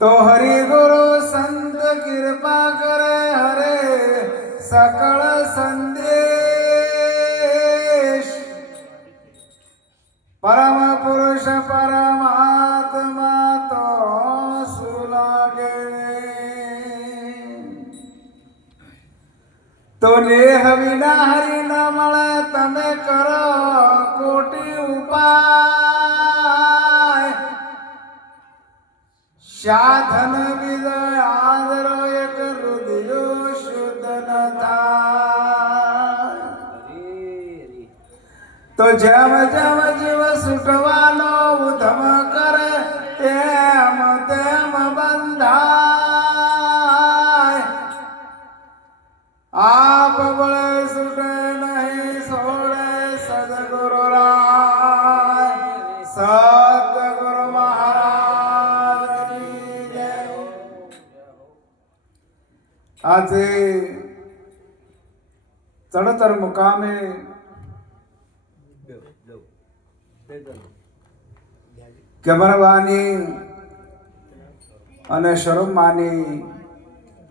तो हरि गुरु संत कृपा करे हरे सकल संदेश परम पुरुष परमात्मा तो सुलागे तो नेह विना हरि न મળે તમે કરો કોટી ઉપાય સાધન વિજય આદરો એક હૃદયો શુદ્ધ ન થાય તો જેમ જેમ જીવ છૂટવાનો ઉધમ કરે તેમ તેમ બંધાય आप बड़े सुटे नहीं सोड़े सदगुरु राय सदगुरु महाराज की जय। आज चढ़तर मुकामे कमरवानी અને શરમમાની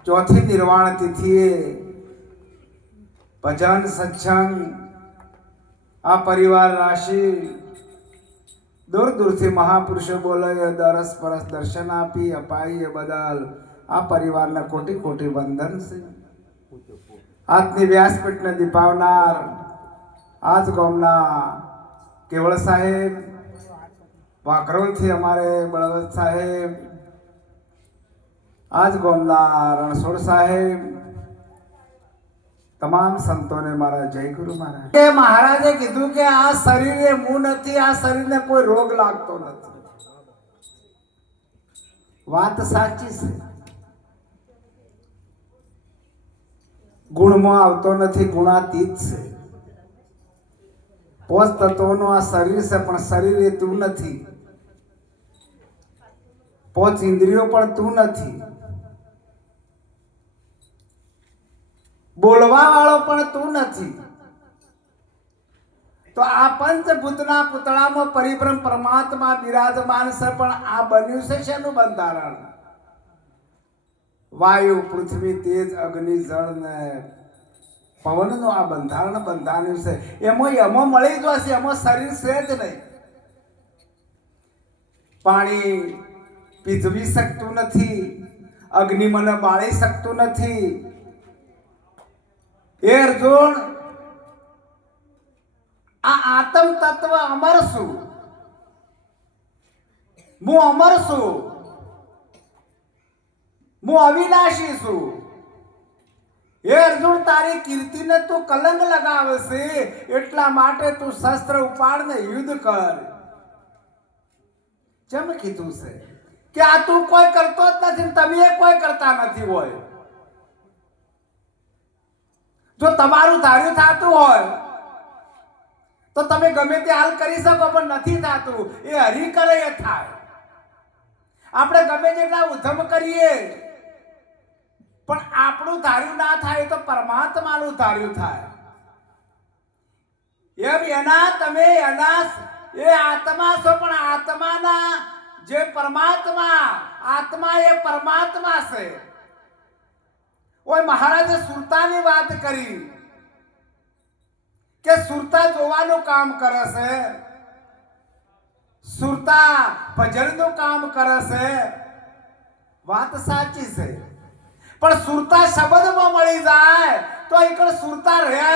ચોથી નિર્વાણ તિથિએ ભજન સત્સંગ આ પરિવાર રાશિ દૂર દૂરથી મહાપુરુષો બોલાય દરસ પરસ દર્શન આપી અપાઈએ બદલ આ પરિવારને કોટી કોટી વંદન છે। આજની વ્યાસપીઠને દીપાવનાર આજ ગામના કેવળ સાહેબ, વાકરોલથી અમારે બળવંત સાહેબ, આજ ગામના રણછોડ સાહેબ, તમામ સંતોને મારા જય ગુરુ મહારાજ। કે મહારાજે કીધું કે આ શરીરે મું નથી, આ શરીરને કોઈ રોગ લાગતો નથી। વાત સાચી છે। ગુણમાં આવતો નથી, ગુણાતીત છે। પોષ તત્વોનું આ શરીર છે પણ શરીર એ તું નથી। પોચ ઇન્દ્રિયો પણ તું નથી। બોલવા વાળો પણ તું નથી। તો આ પંચભૂતના પુતળામાં પરિબ્રહ્મ પરમાત્મા બિરાજમાન છે પણ આ બન્યું છે શેનું બંધારણ? વાયુ, પૃથ્વી, તેજ, અગ્નિ, જળ ને પવનનું આ બંધારણ બંધાવ્યું છે। એમાં મળી જશે, એમાં શરીર છે જ નહીં। પાણી પીધવી શકતું નથી, અગ્નિ મને બાળી શકતું નથી। એ અર્જુન, આ આત્મ તત્વ અમર છું, હું અમર છું, હું અવિનાશી છું। હે અર્જુન, તારી કીર્તિને તું કલંક લગાવે છે, એટલા માટે તું શસ્ત્ર ઉપાડને યુદ્ધ કર। જેમ કીધું છે કે આ તું કોઈ કરતો જ નથી, તમે કોઈ કરતા નથી હોય। જો તમારું ધાર્યું થતું હોય તો તમે ગમે તે હાલ કરી શકો, પણ નથી થતું। એ હરી કરે એ થાય। આપણે ગમે તેટલા ઉધમ કરીએ પણ આપણું ધાર્યું ના થાય તો પરમાત્માનું ધાર્યું થાય। એમ એના તમે એના એ આત્મા છો, પણ આત્માના જે પરમાત્મા, આત્મા એ પરમાત્મા છે। ઓય મહારાજે સુરતાની વાત કરી કે સુરતા જોવાનું કામ કરે છે, સુરતા ભજનનું કામ કરે છે। વાત સાચી છે, પણ સુરતા શબ્દમાં મળી જાય તો એકડ સુરતા રહે।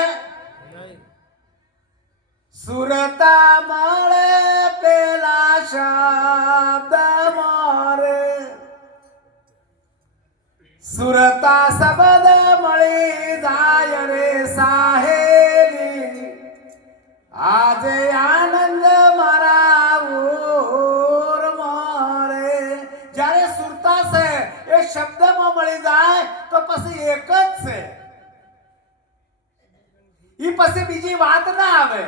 સુરતા મળે પેલા શબ્દ મારે, સુરતા શબ્દ મળી જાય રે સાહેલી, આજે આનંદ મારા ઓર મારે। જ્યારે સુરતા છે એ શબ્દમાં મળી જાય તો પછી એક જ છે, એ પછી બીજી વાત ના આવે।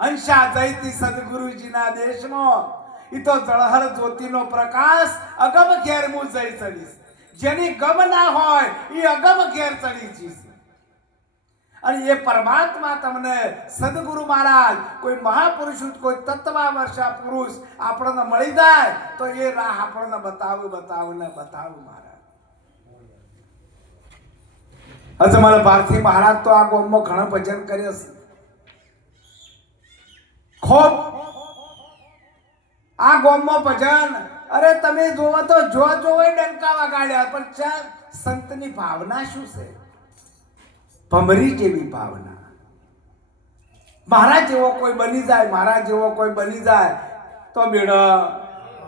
અંશા જયતી સદગુરુજીના દેશમાં ઈ તો જળહર જ્યોતિનો પ્રકાશ અગમ ઘેર મુ જઈ ચડીશ। જેની ગમ ના હોય એ અગમ ઘેર ચડી જશે। અને એ પરમાત્મા તમને સદગુરુ મહારાજ કોઈ મહાપુરુષ કોઈ તત્વાવર્ષા પુરુષ આપણને મળી જાય તો એ રાહ આપણને બતાવું મહારાજ. હજુ મારા ભારતી મહારાજ તો આ ગામમાં ઘણા ભજન કર્યા છે. ખૂબ આ ગામમાં ભજન, અરે તમે જોવો તો જો ડંકા વગાડ્યા, પણ ચાલ સંતની ભાવના શું છે? ભમરી જેવી ભાવના. મહારાજ જેવો કોઈ બની જાય તો બેડા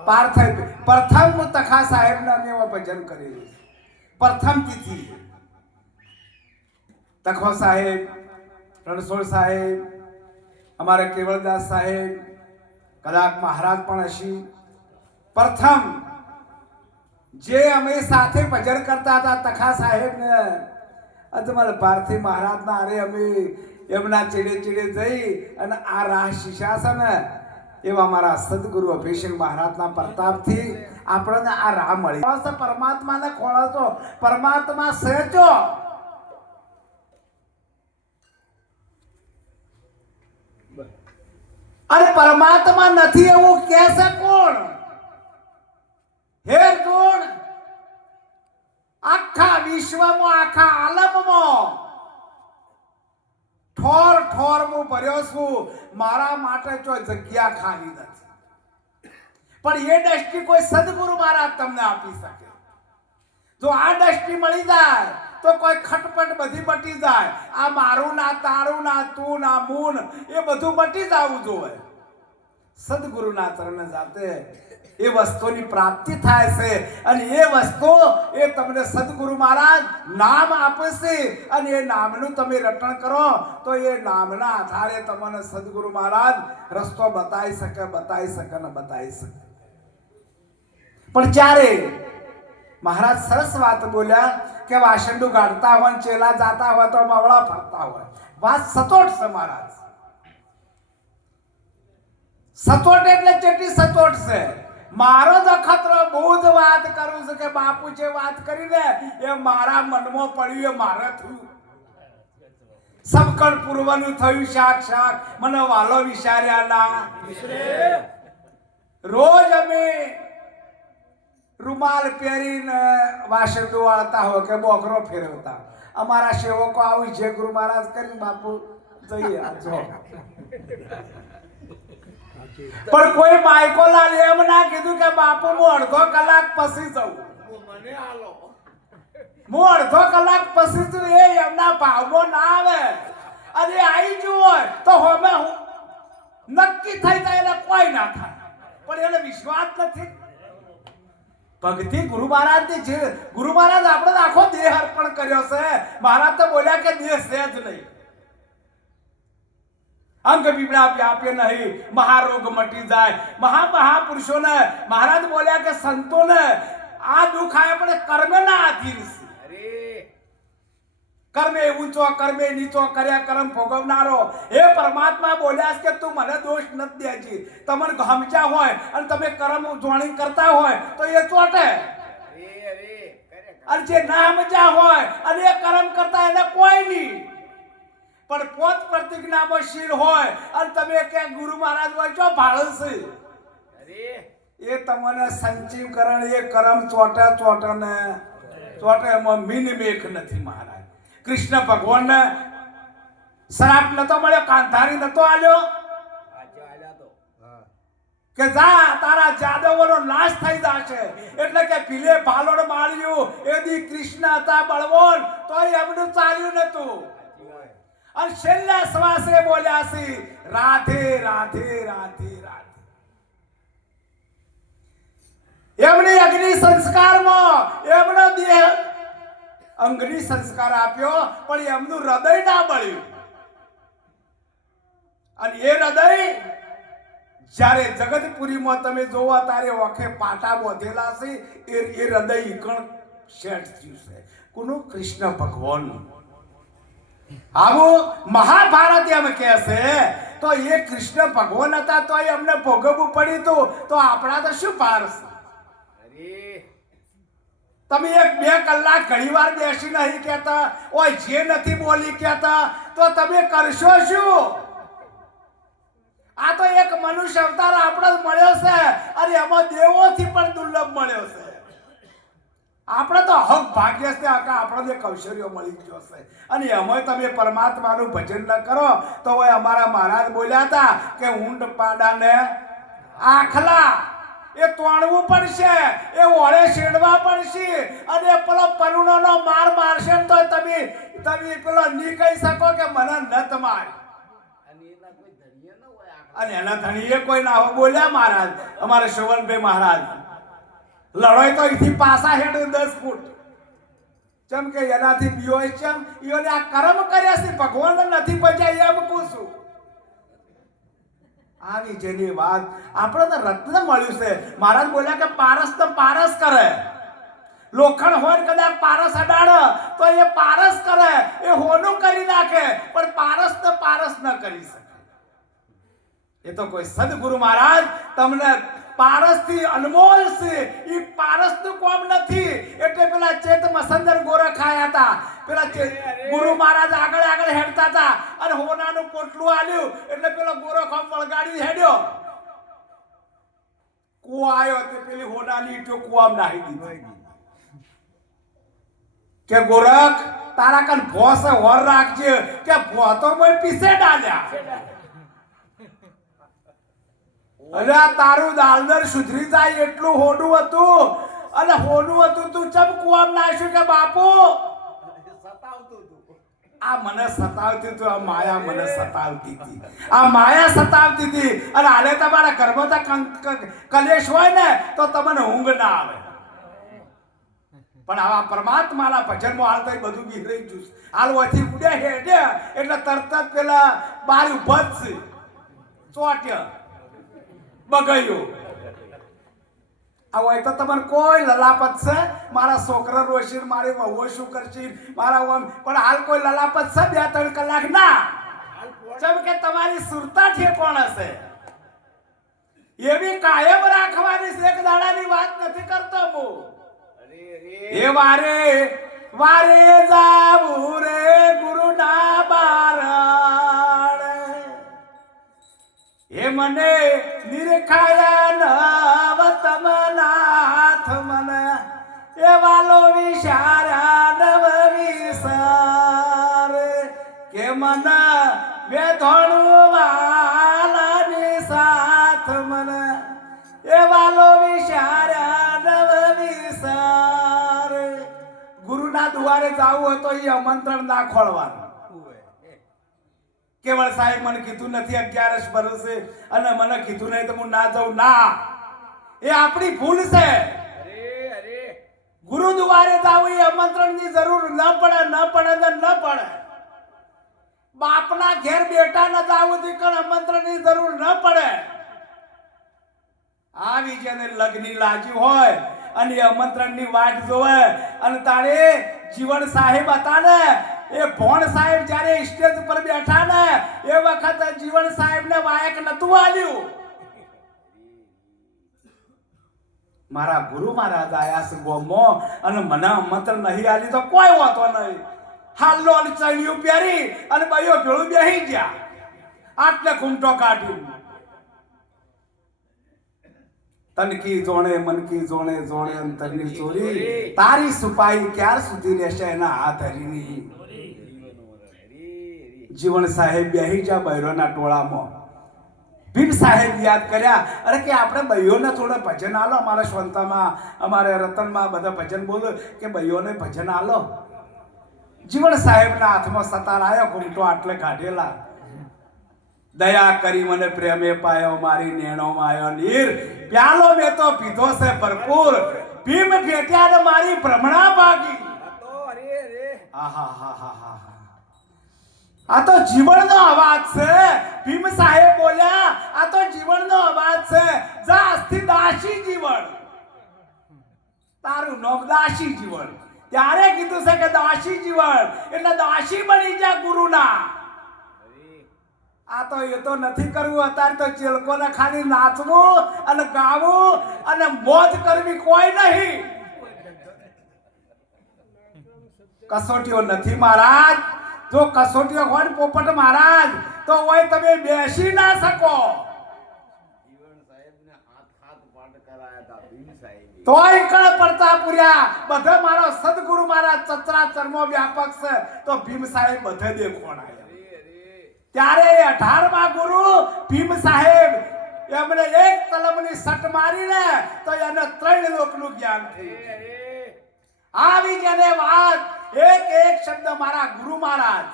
પાર થઈ. પ્રથમ તખા સાહેબને અમે એવા ભજન કરેલું છે. પ્રથમ તિથિ તખો સાહેબ, રણછોડ સાહેબ, અમારે કેવળદાસ સાહેબ, કદાચ મહારાજ પણ હશી. પ્રથમ જે અમે સાથે ભજન કરતા હતા તખા સાહેબ ને અજમલ ભારતી મહારાજ ના અરે અમે એમના ચીડે જઈ અને આ રાહ શિષ્યાસન એવા મારા સદગુરુ અભિષેક મહારાજના પ્રતાપથી આપણને આ રાહ મળી. પરમાત્માને ખોળો છો, પરમાત્મા સહેજો. અને પરમાત્મા નથી એવું કહેશે કોણ? હે કોણ? આખા વિશ્વમાં, આખા આલમમાં ઠોર હું ભર્યો છું, મારા માટે કોઈ જગ્યા ખાલી નથી. પણ એ દ્રષ્ટિ કોઈ સદગુરુ મહારાજ તમને આપી શકે. જો આ દ્રષ્ટિ મળી જાય તો કોઈ ખટપટ બધી મટી જાય. આ મારું ના, તારું ના, તું ના, મૂન એ બધું મટી જવું જોઈએ. સદગુરુના ચરણ જાતે એ વસ્તુની પ્રાપ્તિ થાય છે. અને એ વસ્તુ એ તમને સદગુરુ મહારાજ નામ આપે છે. અને એ નામનું તમે રટણ કરો તો એ નામના આધારે તમને સદગુરુ મહારાજ રસ્તો બતાવી શકે. પણ ચારે મહારાજ સરસ વાત બોલ્યા કે વાસંડું ગાડતા હોય, ચેલા જાતા હોય તો મવળા ફરતા હોય. વાત સચોટ છે મહારાજ. સચોટ એટલે કેટલી સચોટ છે. મારો જ અખતરો બહુ જ વાત કરું છું કે બાપુ જે વાત કરી ને એ મારા મનમાં પડ્યું, એ મારે થયું. સબકણ પૂર્વનું થયું સાક્ષાત, મને વાલો વિચાર્યા ના. રોજ અમે રૂમાલ પહેરીને વાસંડું વાળતા હોય કે બોકરો ફેરવતા. અમારા સેવકો આવી જે ગુરુ મહારાજ કરી બાપુ જઈએ આજો. પણ કોઈ બાઈકો લાલ એમ ના કીધું કે બાપુ હું અડધો કલાક પછી જઉં, હું અડધો કલાક પછી જઉં. એ એમના ભાવમાં ના આવે. અને આવી ગયું હોય તો હવે હું નક્કી થઈ જાય એટલે કોઈ ના થાય. પણ એને વિશ્વાસ નથી. ભક્તિ ગુરુ મહારાજની છે. ગુરુ મહારાજ આપણે આખો દેહ અર્પણ કર્યો છે. મહારાજ તો બોલ્યા કે દેહ છે જ નહીં. અંગ બીબડા વ્યાપે નહીં, મહારોગ મટી જાય. મહાપુરુષોને મહારાજ બોલ્યા કે સંતોને આ દુઃખ આયા પણ કર્મના આધીન છે. કર્મે ઊંચો કર્મે નીચો કર્યા કર્મ ભોગવનારો એ પરમાત્મા બોલ્યા કે તું મને દોષ નથી દેજી. તમને ગમચા હોય અને તમે કર્મ જોણી કરતા હોય તો એ ચોટે. અને જે ના સમજ્યા હોય અને એ કર્મ કરતા એને કોઈ નહીં. પણ પોત પ્રતિજ્ઞામાં શીલ હોય અને તમે કે ગુરુ મહારાજ હોય છો ભાળશે એ તમને સંજીવકરણ એ કર્મ ચોટે એમાં મીન મેખ નથી. મહારાજ કૃષ્ણ ભગવાનને શ્રાપ નતો મળ્યો, કાંધારી નતો આલ્યો કે જા તારા જાદવોનો નાશ થઈ જશે. એટલે કે ભીલે ભાલોડ માળ્યું એદી કૃષ્ણ હતા બળવાન તોય એમનું ચાલ્યું નતું. અને છેલ્લા શ્વાસે બોલ્યા છે રાધે રાધે રાધે રાધે. એમની અગ્નિ સંસ્કારમાં એમનો દેહ અંગની સંસ્કાર આપ્યો પણ એમનું હૃદય ના બળ્યું. અને એ હૃદય જ્યારે જગતપુરીમાં તમે જોવો ત્યારે ઓખે પાટા બોધેલા છે. એ હૃદય ઈકણ સેટ થયું છે. કોનું? કૃષ્ણ ભગવાનનું. આવું મહાભારત એમ કહે છે તો એ કૃષ્ણ ભગવાન હતા તો એમને ભોગવવું પડ્યું હતું તો આપણા તો શું ભાર છે? તમે 1-2 કલાક ઘણીવાર બેસી નહીં કહેતા, ઓય જે નથી બોલી કહેતા, તો તમે કરશો શું? આ તો એક મનુષ્ય અવતાર આપણો મળ્યો છે, અને એમાં દેવોથી પણ દુર્લભ મળ્યો છે. આપણે તો હક ભાગ્ય છે કે આપણને કૌશલ્યો મળી ગયો છે, અને એમાં તમે પરમાત્માનું ભજન ન કરો તો ઓય અમારા મહારાજ બોલ્યા હતા કે ઊંડ પાડાને આખલા એ તોડવું પડશે, એ ઓળે શેડવા પડશે, અને પેલો પરુણોનો માર મારશે તો તમે પેલો ની કહી શકો કે મને નત માર. અને એના ધણીએ કોઈ ના બોલ્યા મહારાજ, અમારે શોભનભાઈ મહારાજ લડોય તો અહીંથી પાછા હેડે 10 ફૂટ. જેમ કે એનાથી બીઓ ચમ ઈઓને આ કર્મ કર્યા છે, ભગવાન નથી બચાય એમ પૂછું. આવી જેની વાત આપણને રત્ન મળ્યું છે. મહારાજ બોલ્યા કે પારસ તો પારસ કરે, લોખંડ હોય કદાચ પારસ અડાડે તો એ પારસ કરે, એ હોનું કરી નાખે, પણ પારસ તો પારસ ન કરી શકે. એ તો કોઈ સદગુરુ મહારાજ તમને પારસ થી અનમોલ છે, એ પારસ નું કોમ નથી. એટલે પેલા ચેત મસંદર ગોરા ખાયા હતા, પેલા ગુરુ મહારાજ આગળ આગળ હેડતા હતા, અને હોનાનું પોટલું આલ્યું એટલે પેલો ગોરો ખોમ વળગાડી હેડ્યો. કુવો આવ્યો તે પેલી હોનાની ઈટો કુવામાં નાખી દીધી કે ગોરખ તારા કન ભોસ વર રાખજે, કે ભો તો કોઈ પીસે ડાલ્યા. અરે તારું દાલદર સુધરી જાય એટલું હોડું હતું, અને હોડું હતું તું ચમ કુવામાં નાખ્યું કે બાપુ આ મને સતાવતી હતું, આ માયા મને સતાવતી હતી, આ માયા સતાવતી હતી. અને હાલે તમારા ઘરમાં કલેશ હોય ને તો તમને ઊંઘ ના આવે, પણ આવા પરમાત્માના ભજનમાં હાલ તો બધું બિખરાઈ ગયું. હાલ વથી ઉડે હેડે એટલે તરત જ પેલા બાર ઉભા જ છે, ચોટ્યા બગડ્યો. આ હોય તો તમને કોઈ લલાપત છે, મારા છોકરા રોશી, મારી વહુ શું કરશે, મારા પણ હાલ કોઈ લલાપત છે 2-3 કલાક ના. જેમ કે તમારી સુરતા ઠેકોણ હશે એવી કાયમ રાખવાની છે, એક દાડાની વાત નથી કરતો હું. એ વારે વારે જાવું રે ગુરુના બારણે, એ મને નિરખાયા નવ તમનાથ, મને એ વાલો વિચાર્યા નવ વિસાર, કે મને વેધણું વાલાની સાથ, મને એ વાલો વિચાર્યા નવ વિસાર. ગુરુના દ્વારે જાવું હોય તો એ આમંત્રણ ના ખોળવાનું. કેવળ સાહેબ મને કીધું નથી 11 વર્ષે અને મને કીધું નહીં તો હું ના જાઉં, ના, એ આપણી ભૂલ છે. ગુરુ દ્વારે જાવું એ આમંત્રણની જરૂર ન પડે, ન પડે ને ન પડે. બાપના ઘેર બેટા ન જાવું તો આમંત્રણની જરૂર ન પડે. આવી જેને લગ્ની લાજી હોય અને આમંત્રણની વાટ જોવે, અને તારે જીવન સાહેબ હતા ને, એ ભોણ સાહેબ જ્યારે સ્ટેજ પર બેઠા ને એ વખતે જીવન સાહેબ ને વાયક નતું આલ્યું. મારા ગુરુ મહારાજ આયા છે ગોમો, અને મને આમંત્રણ નહીં આલ્યું તો કોઈ વાતો નહીં. હાલો અને ચણિયું પહેરી અને ભાઈઓ ભેળું બેહી ગયા, આટલે ઘૂમટો કાઢી. તનકી જોણે મનકી જોણે જોણે અંતરની ચોરી, તારી સુપાઈ ક્યાર સુધી રહેશે એના હાથ હરીની. જીવન સાહેબ બેહી જા બૈરોના ટોળામાં. ભીમ સાહેબ યાદ કર્યા, અરે કે આપણે બૈયોને થોડો ભજન આલો, અમારા સ્વંતામાં અમારે રતનમાં બધા ભજન બોલો કે બૈયોને ભજન આલો. જીવન સાહેબના હાથમાં સતાર આવ્યો, ઘૂમટો આટલે કાઢેલા. દયા કરી મને પ્રેમે પાયો, મારી નેણોમાં આવ્યો નીર, પ્યાલો મેં તો પીધો છે ભરપૂર, ભીમ ભેટ્યા ને મારી ભ્રમણા ભાગી. આ તો જીવનનો અવાજ છે. ભીમ સાહેબ બોલ્યા આ તો જીવનનો અવાજ છે. જા અસ્થિ દાસી જીવન, તારું નામ દાસી જીવન. ત્યારે કીધું છે કે દાસી જીવન એટલે દાસી બની જા ગુરુના. આ તો એ તો નથી કરવું. અત્યારે તો ચેલકોને ખાલી નાચવું અને ગાવું અને મોજ કરવી કોઈ નહીં. કસોટીઓ નથી મહારાજ. જો કસોટીઓ હોય ને પોપટ મહારાજ તો હોય તમે બેસી ના શકો. તોય કળ પડતા પૂર્યા બધે મારો સદગુરુ મારા ચત્રાચરમો વ્યાપક છે તો ભીમ સાહેબ બધે દેખોણાય. ત્યારે 18મા ગુરુ ભીમ સાહેબ એમણે એક તલમની સટ મારીને તો એને 3 લોકનું જ્ઞાન થયું. આવી જેને વાત એક શબ્દ મારા ગુરુ મહારાજ,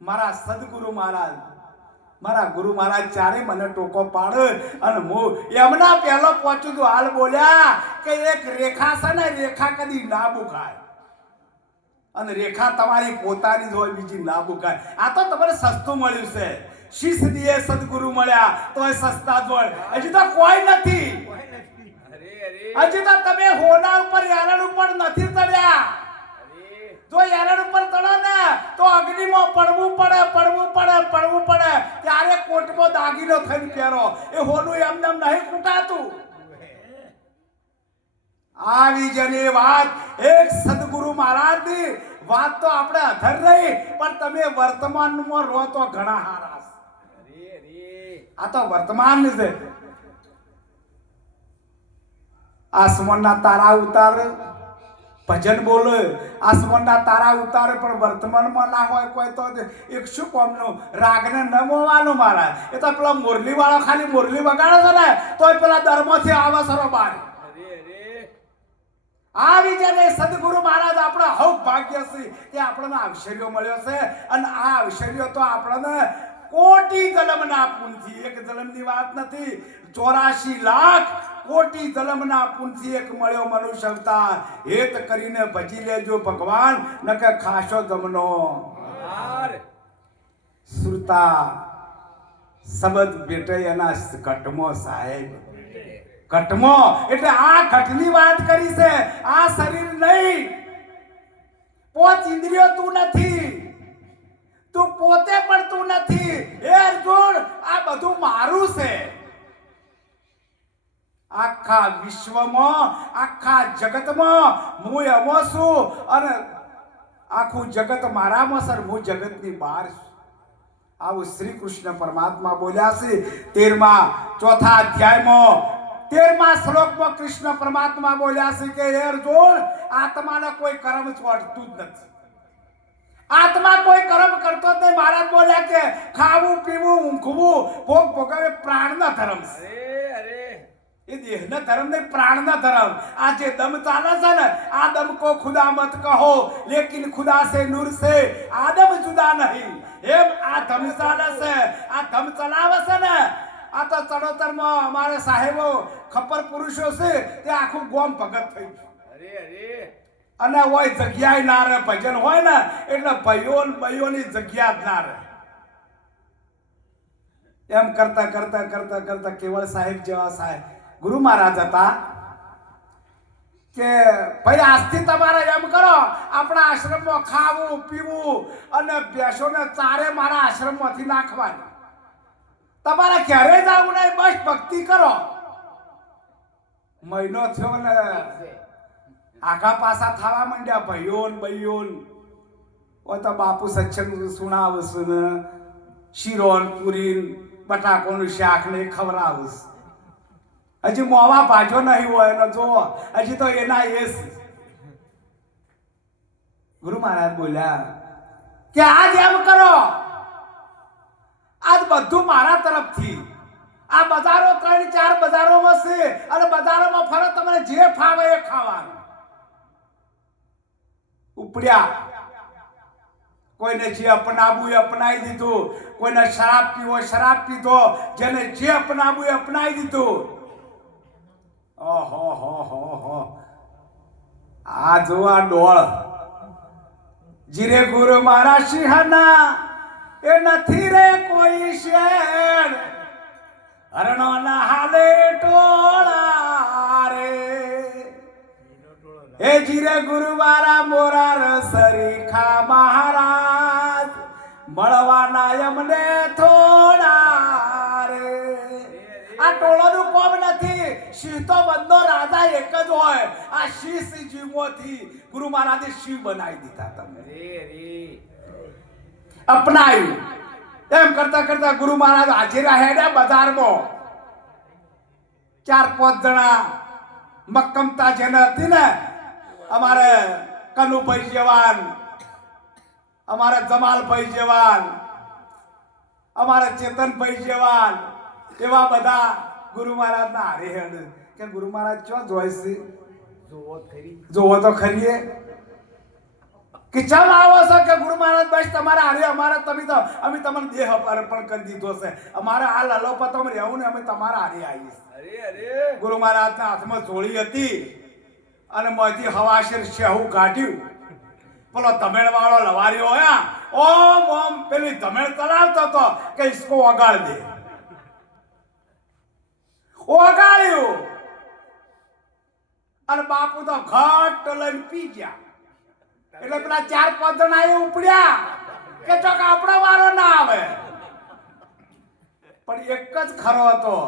મારા સદગુરુ મહારાજ, મારા ગુરુ મહારાજ ચારે મને ટોકો પાડે અને હું એમના પહેલો પહોંચું તો હાલ બોલ્યા કે એક રેખા છે ને રેખા કદી ના બુખાય અને રેખા તમારી પોતાની જ હોય, બીજી ના બુખાય. આ તો તમને સસ્તું મળ્યું છે. શીશ દીએ સદગુરુ મળ્યા તો એ સસ્તા જ હોય. હજી તો કોઈ નથી. હજી તો તમે હોના ઉપર એરણ ઉપર નથી ચડ્યા. જો એરણ ઉપર ચડો ને તો અગ્નિમાં પડવું પડે ત્યારે કોટમાં દાગીનો થઈને પહેરો. એ હોનું એમને નહીં કૂટાતું. આવી જની વાત એક સદગુરુ મહારાજની વાત તો આપણે અધર રહી, પણ તમે વર્તમાનમાં રહો તો ઘણા હારા. આ તો વર્તમાન છે. આસમાનના તારા ઉતારે ભજન બોલે, આસમાનના તારા ઉતારે પણ વર્તમાનમાં ના હોય કોઈ તો એક શું કોમનું રાગને ન મોવાનું મહારાજ. એ તો પેલા મુરલી વાળો ખાલી મુરલી વગાડે છે ને તોય પેલા દરમાંથી આવે સરો બાર. આવી જને સદગુરુ મહારાજ આપણા હવ ભાગ્ય છે કે આપણને અવસર્યો મળ્યો છે અને આ અવસર્યો તો આપણને કોટી જન્મના પુણ્યથી, એક જન્મની વાત નથી, 84 લાખ કોટી જન્મના પુણ્યથી એક મળ્યો મનુષ્ય અવતાર. હેત કરીને ભજી લેજો ભગવાન નકે ખાશો જમનો. સુરતા શબ્દ બેટે એના ઘટમો સાહેબ. ઘટમો એટલે આ ઘટની વાત કરી છે, આ શરીર નહીં. 5 ઇન્દ્રિયો તું નથી, તું પોતે પણ તું નથી. હે અર્જુન, આ બધું મારું છે. આખા વિશ્વમાં, આખા જગતમાં હું એમો છું અને આખું જગત મારામાં છે, હું જગતની બહાર છું. આવું શ્રી કૃષ્ણ પરમાત્મા બોલ્યા છે 13મા ચોથા અધ્યાયમાં 13મા શ્લોકમાં કૃષ્ણ પરમાત્મા બોલ્યા છે કે હે અર્જુન, આત્માને કોઈ કર્મ છોડતું જ નથી. આત્મા કોઈ કર્મ કરતો જ નહીં. મહારાજ બોલ્યા કે ખાવું પીવું ઊંઘવું ભોગ ભોગવે પ્રાણના ધર્મ છે. એ દેહના ધર્મ નહીં, પ્રાણના ધર્મ. આ જે દમ ચાલે છે ને, આ દમ કો ખુદા મત કહો લેકિન ખુદા સે નૂર સે આદમ જુદા નહીં. એમ આ ધમ ચાલે છે, આ ધમ ચલાવે છે ને. આ તો ચડોતરમાં અમારે સાહેબો ખપ્પર પુરુષો છે તે આખું ગોમ ભગત થઈ ગયું. અને હોય જગ્યાએ ના રહે. ભજન હોય ને એટલે ભાઈઓની જગ્યા જ ના રહે. એમ કરતા કરતા કરતા કરતા કેવળ સાહેબ જેવા સાહેબ ગુરુ મહારાજ હતા કે ભાઈ આજથી તમારે એમ કરો, આપણા આશ્રમમાં ખાવું પીવું અને ભેંસોને ચારે મારા આશ્રમમાંથી નાખવાની. તમારે ક્યારે જવું નહીં, બસ ભક્તિ કરો. મહિનો થયો ને આખા પાસા થવા માંડ્યા ભાઈઓ. ઓ તો બાપુ સત્સંગ સુણાવશે ને શીરોન પૂરી બટાકોનું શાક ને ખવડાવશે. હજી મોવા ભાજો નહીં હોય ને જો હજી તો એના ગુરુ મહારાજ બોલ્યા કે આજ એમ કરો, આજ બધું મારા તરફથી. આ બજારો 3-4 બજારોમાં છે અને બજારોમાં ફરો, તમને જે ફાવે એ ખાવાનું. ઉપડ્યા, કોઈને જે અપનાવવું એ અપનાવી દીધું, કોઈને શરાબ પીવો શરાબ પીધો, જેને જે અપનાવવું એ અપનાવી દીધું. ઓહો આ જોવા ડોળ જીરે ગુરુ મારા સિંહના એ નથી રે કોઈ શેર, હરણો ના હાલે ટોળા રે. એ જીરે ગુરુ મારા મોરા રસરીખા મહારાજ મળવાના એમને થોડા રે. આ ટોળાનું કોમ નથી, શિવ તો બધો રાજા એક જ હોય. આ શીશ જીવોથી ગુરુ મહારાજે શિવ બનાવી દીધા તમને. અપનાવ્યું. એમ કરતા કરતા ગુરુ મહારાજ હાજરા હેડ્યા બજારમાં. 4-5 જણા મક્કમતા જેને હતી ને, અમારે કનુભાઈ જેવાન, અમારે જમાલભાઈ જેવાન, અમારે ચેતનભાઈ જેવાન, એવા બધા ગુરુ મહારાજ ના હારે હેડ કે ગુરુ મહારાજ ચો જોઈ છે, જોવો તો ખરીએ કે ચમ આવો છો કે ગુરુ મહારાજ બસ તમારા હારે અમારે તમે તો અમે તમને દેહ અર્પણ કરી દીધો છે, અમારે આ લલોપતમાં રહેવું ને અમે તમારા હારે આવીશ. ગુરુ મહારાજના હાથમાં જોડી હતી અને મોંથી હવાશીર શેહુ કાઢ્યું. પેલો ધમેણ વાળો લવારીઓ હોય ઓમ ઓમ પેલી ધમેણ ચલાવતો હતો કે ઇસકો ઓગાળ દે. ઓગાળ્યું અને બાપુ તો ઘટ લઈને પી ગયા. એટલે પેલા 4-5 જણા એ ઉપડ્યા કે ચોક આપણો વારો ના આવે. પણ એક જ ખરો હતો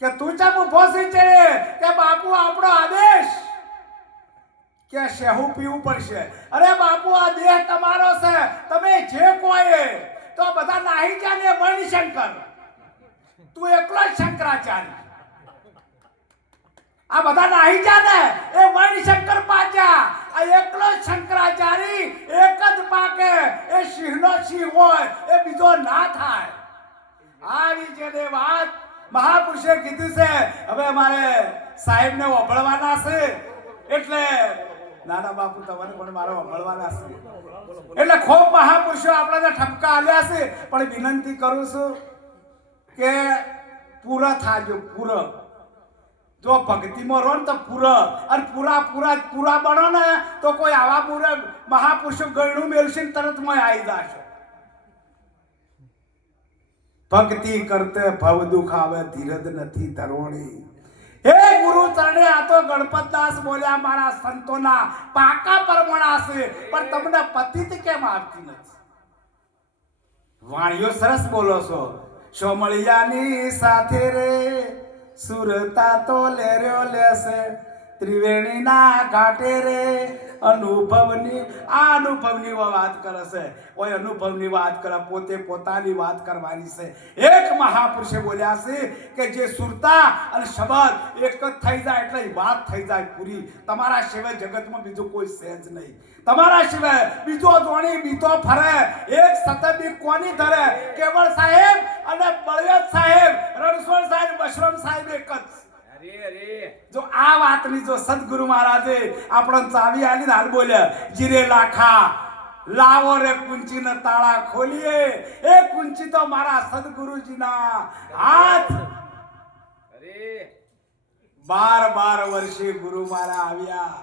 કે તું ચમ ઉભો છે કે બાપુ આપણો આદેશ કે શેહુ પીવું પડશે. અરે બાપુ આ દેહ તમારો છે, તમે જે કોઈ તો બધા નાહી જાને વર્ણશંકર, તું એકલો જ શંકરાચાર્ય. આ બધા નાહી જાને એ વર્ણશંકર પાછા, આ એકલો જ શંકરાચાર્ય એક જ પાકે. એ સિંહનો સિંહ હોય એ બીજો ના થાય. આવી જેને વાત મહાપુરુષે કીધું છે. હવે અમારે સાહેબને વભળવાના છે એટલે નાના બાપુ તમારે પણ મારો વભળવાના છે એટલે ખૂબ મહાપુરુષો આપણને ઠપકા આલ્યા છે. પણ વિનંતી કરું છું કે પૂરા થાજો. પૂરા જો ભક્તિમાં રહો ને તો પૂરા અને પૂરા બનો ને તો કોઈ આવા પૂરા મહાપુરુષો ગળનું મેળશે તરત માં આવી જશો. ભક્તિ કરતે ભવ દુઃખ આવે ધીરજ નથી ધરોણી. હે ગુરુ ચરણે આ તો ગણપતદાસ બોલ્યા મારા સંતોના પાકા પરમણા છે, પણ તમને પતિત કેમ આવતી નથી? વાણીઓ સરસ બોલો છો. સોમળિયાની સાથે રે સુરતા તો લેર્યો લેશે, ત્રિવેણીના ઘાટે રે અનુભવની વાત કરે છે. કોઈ અનુભવની વાત કરે, પોતે પોતાની વાત કરવાની છે. એક મહાપુરુષે બોલ્યા છે કે જે સુરતા અને શબ્દ એક જ થઈ જાય એટલે વાત થઈ જાય પૂરી. તમારા સિવાય જગતમાં બીજું કોઈ છે જ નહીં. તમારા સિવાય બીજો ધોણી બીતો ફરે. એક સતબી કોની ધરે? કેવળ સાહેબ અને બળવંત સાહેબ, રણછોડ સાહેબ, બશરમ સાહેબ એક જ. જો આ વાતની જો સદગુરુ મહારાજે આપણને ચાવી આલી હાલ બોલ્યા, જીરે લાખા લાવો રે કુંચીના તાળા ખોલીએ. એ કુંચી તો મારા સદગુરુજીના હાથ. 12 વર્ષે ગુરુ મારા આવ્યા,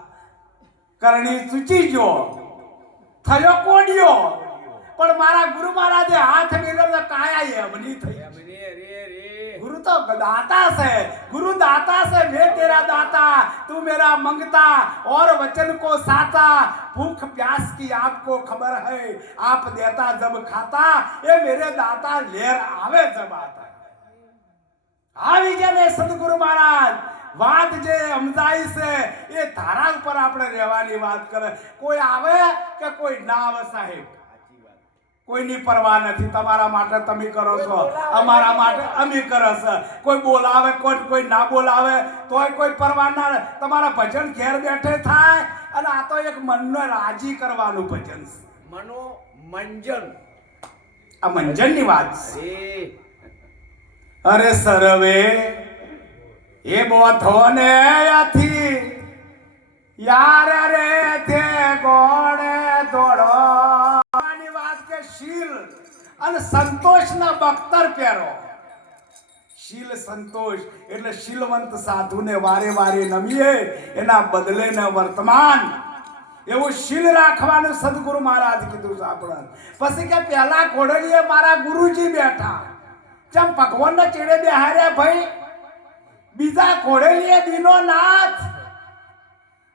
કરણી ચૂચી ગયો, થયો કોડિયો, પણ મારા ગુરુ મહારાજે હાથ મેળવ્યો કાયા એમની થઈ. गुरु तो दाता से, गुरु दाता से, मैं तेरा दाता, तू मेरा मंगता और वचन को साता. भूख प्यास की आपको खबर है, आप देता जब खाता, ये मेरे दाता लेर आवे जब आता. આવી જેને સદગુરુ મહારાજ વાત જે સમજાઈ છે એ ધારા ઉપર આપણે રહેવાની વાત કરે. કોઈ આવે કે કોઈ ના આવે સાહેબ, કોઈની પરવા નથી. તમારા માટે તમે કરો છો, અમારા માટે અમે કરો છો. કોઈ બોલાવે કોઈ ના બોલાવે તોય કોઈ પરવા ના. તમારા ભજન ઘેર બેઠે થાય અને આ તો એક મનને રાજી કરવાનું ભજન છે. મનોમંજન, આ મંજનની વાત છે. અરે સર્વે એ બોથો ને આથી યાર રે તે ગોળે દોડો. શીલ અને સંતોષના બખ્તર પહેરો. શીલ સંતોષ એટલે શીલવંત સાધુને વારે વારે નમીએ, એના બદલે ને વર્તમાન એવું શીલ રાખવાનું સદગુરુ મહારાજ કીધું છે આપણને. પછી કે પહેલા ઘોડલીએ મારા ગુરુજી બેઠા, જેમ ભગવાનને ચેડે બેહાર્યા ભાઈ, બીજા ઘોડલીએ દીનો નાથ.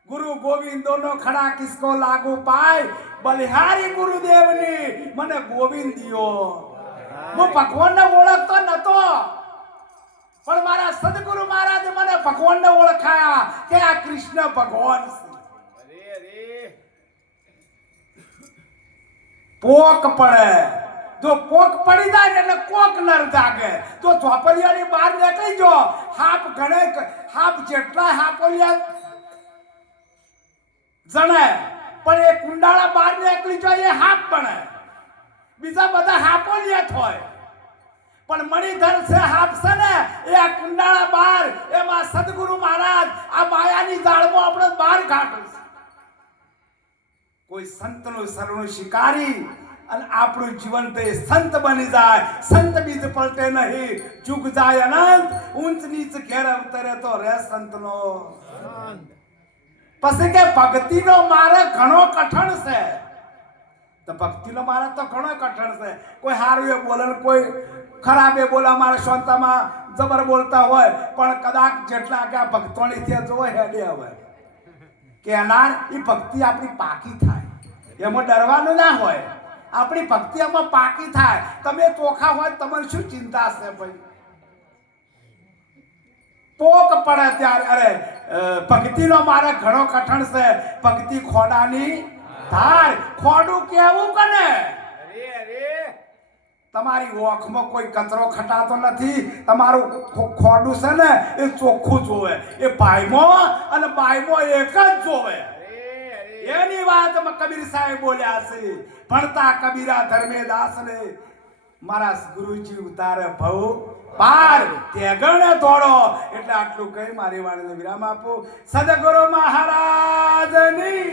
गुरु गोविंदो नो खड़ा किसको लागू पाए, बलिहारी गुरुदेवनी મને ગોવિંદ દિયો. હું ભગવાનને ઓળખતો નતો, પણ મારા સદગુરુ મહારાજે મને ભગવાનને ઓળખાયા કે આ કૃષ્ણ ભગવાન છે. અરે પોક પડે, જો પોક પડી જાય ને એટલે કોક નર જાગે. જો ચોપલિયાની બહાર નીકળી જો હાપ ગણે, હાપ જેટલા હાપોલિયા જણે, પણ એ કુંડાળા બહાર નીકળી જાય એ હાપ બને. બીજા બધા હાપોલિયા હોય, પણ મણિધર છે હાપ છે ને એ આ કુંડાળા બહાર, એમાં સદગુરુ મહારાજ આ માયાની જાળમાં આપણે બહાર કાઢે છે. કોઈ સંતનું શરણું શિકારી અને આપણું જીવન તે સંત બની જાય. સંત બીજ પલટે નહીં, જુગ જાય અનંત, ઊંચ નીચ ઘેર અવતરે તો રે સંતનો. પછી કે ભક્તિનો માર્ગ ઘણો કઠણ છે. તો ભક્તિનો માર્ગ તો ઘણો કઠણ છે. કોઈ હારું એ બોલે, કોઈ ખરાબ એ બોલે, અમારા શાંતામાં જબર બોલતા હોય, પણ કદાચ જેટલા કે આ ભક્તોની ત્યાં જોવે હેડે હવે કે અનાર એ ભક્તિ આપણી પાકી થાય, એમાં ડરવાનું ના હોય. આપણી ભક્તિ એમાં પાકી થાય. તમે ચોખા હોય તમારે શું ચિંતા છે ભાઈ? પોક પડે ત્યારે અરે ભક્તિનો માર્ગ ઘણો કઠણ છે. ભક્તિ ખોડાની ધાર. ખોડું કેવું કને તમારી ઓખમાં કોઈ કચરો ખટાતો નથી. તમારું ખોડું છે ને એ ચોખ્ખું જોવે. એ ભાઈમાં અને બાઈમાં એક જ જોવે. એની વાત કબીર સાહેબ બોલ્યા છે, ભણતા કબીરા ધર્મેદાસ ને મારા ગુરુજી ઉતારે ભવ પાર તેગણે દોડો. એટલે આટલું કહી મારી વાણીને વિરામ આપું. સદગુરુ મહારાજની